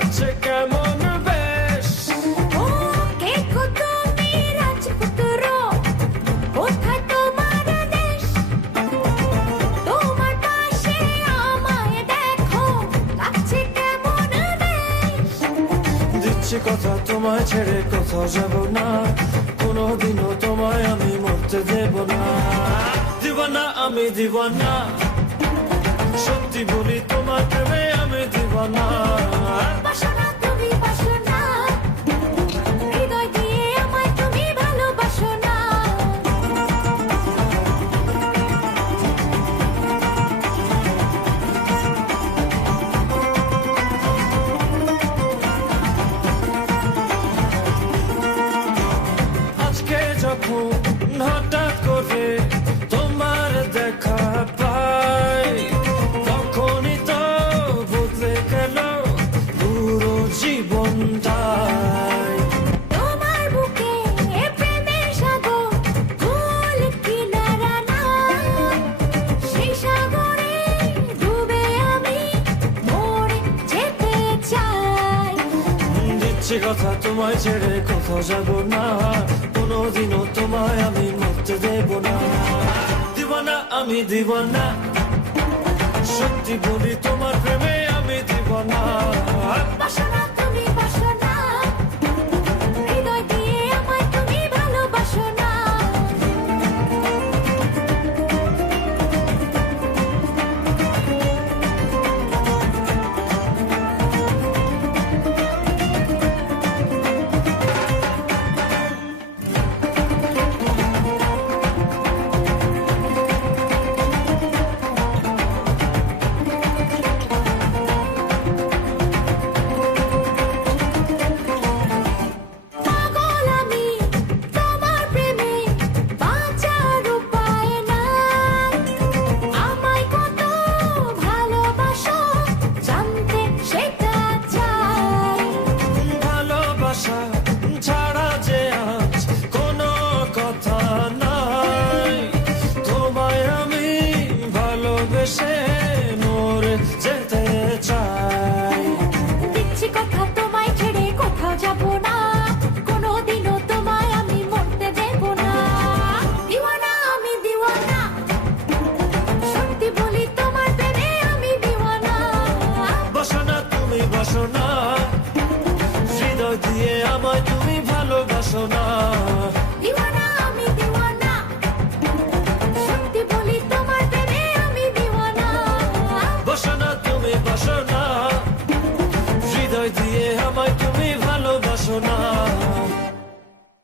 লাগছে কেমন বেশ। ও কে গো তুমি রাজপুত্র, কোথায় তোমার দেশ? তোমার পাশে আমায় দেখো, লাগছে কেমন বেশ। দিচ্ছি কথা তোমায় ছেড়ে কোথাও যাব না, কোনোদিনও তোমায় আমি মরতে দেব না। দিওয়ানা আমি দিওয়ানা, সত্যি বলি তোমার প্রেমে আমি দিওয়ানা। বাসনা তুমি বাসনা, হৃদয় দিয়ে আমায় তুমি ভালোবাসো না। আজকে যখন হঠাৎ করে তোমার দেখা পাই, তখনই তো বদলে গেল পুরো জীবনটাই। তোমার বুকে প্রেমের সাগর, কুল কিনারা নাই। সেই সাগরে ডুবে আমি মরে যেতে চাই। দিচ্ছি কথা তোমায় ছেড়ে কোথাও যাব না, কোনোদিনও তোমায় আমি মরতে দেব না। দিওয়ানা আমি দিওয়ানা, সত্যি বলি তোমার প্রেমে আমি দিওয়ানা।